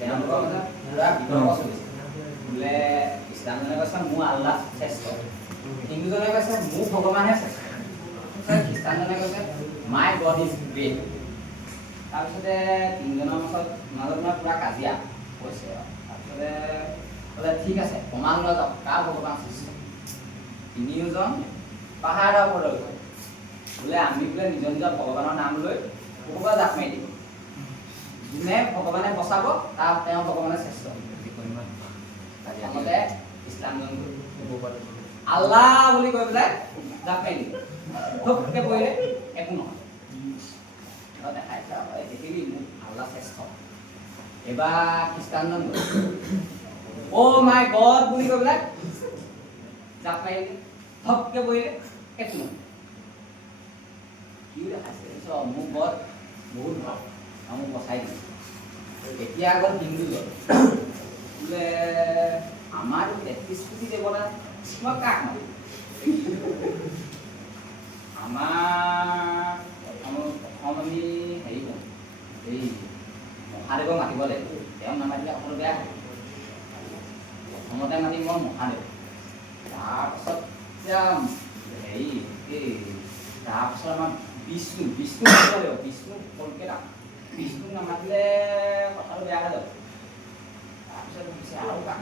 তেওঁলোকৰ মানে পুৰা বিতৰ্ক চলিছে বোলে ইছলামজনে কৈছে মোৰ আল্লাহ শ্ৰেষ্ঠ হিন্দুজনে কৈছে মোৰ ভগৱানহে শ্ৰেষ্ঠ খ্ৰীষ্টানজনে কৈছে মাই গড ইজ গ্ৰেট তাৰপিছতে তিনিজনৰ মাজত মানে পুৰা কাজিয়া কৈছে তাৰপিছতে ক'লে ঠিক আছে প্ৰমাণ লৈ যাওক কাৰ ভগৱান শ্ৰেষ্ঠ তিনিওজন পাহাৰৰ ওপৰত গ'ল বোলে আমি বোলে নিজৰ নিজৰ ভগৱানৰ নাম লৈ ক'ৰবাত জাপ মাৰি দিম যোনে ভগৱানে বচাব তাৰ তেওঁ ভগৱানে শ্ৰেষ্ঠ প্ৰথমতে ইছলামজন আল্লাহ বুলি কৈ পেলাই জাপ মাৰি দিলে থপকে পৰিলে একো নহয় দেখাইছে দেখিলি মোক আল্লাহ শ্ৰেষ্ঠ এবাৰ খ্ৰীষ্টানজন অ' মাই গড বুলি কৈ পেলাই জাপ মাৰি দিলে থপকে পৰিলে একো নহয় কি দেখাইছে মোৰ গড বহুত ভাল মোক বচাই দিছে এতিয়া আগত হিন্দুজন বোলে আমাৰতো 33 কোটি দেৱতা মই কাক মাৰিম আমাৰ প্ৰথম আমি হেৰি কৰোঁ এই মহাদেৱক মাতিব লাগিব তেওঁ নামাতিলে সকলো বেয়া হ'ব প্ৰথমতে মাতিম মই মহাদেৱ তাৰপাছত এতিয়া হেৰি এই তাৰপাছত আমাৰ বিষ্ণু মাতিব লাগিব বিষ্ণু সকলোকে ডাক বিষ্ণু নামাতিলে কথাটো বেয়া হৈ যাব তাৰপিছত আৰু কাক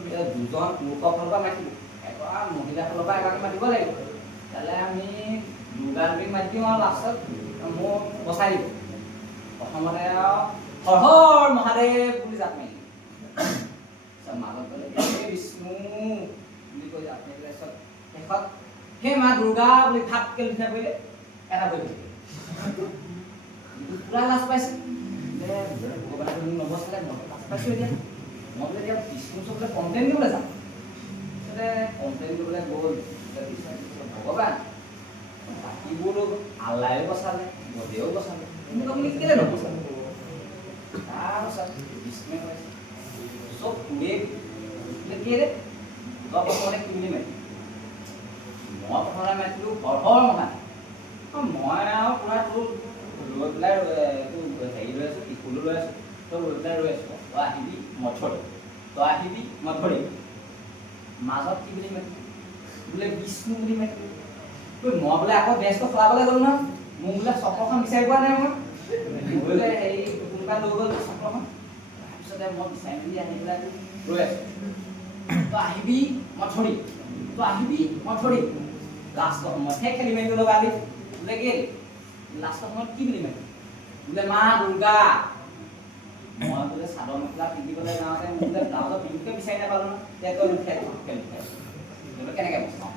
দুজন পুৰুষৰ ফালৰ পৰা মাতিব এবাৰ মহিলাৰ ফালৰ পৰা এগৰাকী মাতিব লাগিব তেতিয়াহ'লে আমি দুৰ্গা দেৱীক মাতি দিওঁ আৰু লাষ্টত মোক বচাই দিব প্ৰথমতে আৰু হৰ হৰ মহাদেৱ বুলি জাপ মাৰি মাজত ক'লে বিষ্ণু বুলি কৈ জাপ মাৰি দিলে শেষত হে মা দুৰ্গা বুলি থাপকে লিখা কৰিলে এটা কৰি দিলে পুৰা লাজ পাইছে ভগৱানে মোক নবচালে মই লাজ পাইছোঁ এতিয়া মই বোলে এতিয়া বিষ্ণু চবলে কমপ্লেইন দিবলৈ যাম কমপ্লেইন দিবলৈ গ'ল ভগৱান বাকীবোৰো আল্লাহেও বচালে গদেও বচালে কিন্তু আপুনি কেলৈ নবচালে তাৰপাছত বিষ্ণুৱে কৈছে চব তোৰে কেলে তই প্ৰথমতে কি বুলি মাতিলি মই প্ৰথমতে মাতিলোঁ হৰ মহাদেৱ মই আৰু পুৰা তোৰ লৈ পেলাই হেৰি লৈ আছোঁ ত্ৰিশূলো লৈ আছোঁ তই লৈ পেলাই ৰৈ আছোঁ তই আহিবি মই ধৰিম মাজত কি বুলি মাতিলি বোলে বিষ্ণু বুলি মাতিলি মই বোলে আকৌ বেজটো খোলাবলৈ গ'লো নহয় মোক বোলে চক্ৰখন বিচাৰি পোৱা নাই মই বোলে হেৰি কোনোবা লৈ গ'ল চক্ৰখন তাৰপিছতে মই বিচাৰি মেলি আহি পেলাই ৰৈ আছোঁ তই আহিবি মই ধৰিম লাষ্টৰ সময়তহে খেলি মেলি লগালি বোলে কি লাষ্টৰ সময়ত কি বুলি মাতিলি বোলে মা দুৰ্গা মই বোলে চাদৰ মেখেলা পিন্ধিবলৈ যাওঁতে বোলে ব্লাউজৰ পিন্ধিকে বিচাৰি নাপালোঁ নহয় কেনেকৈ বচাওঁ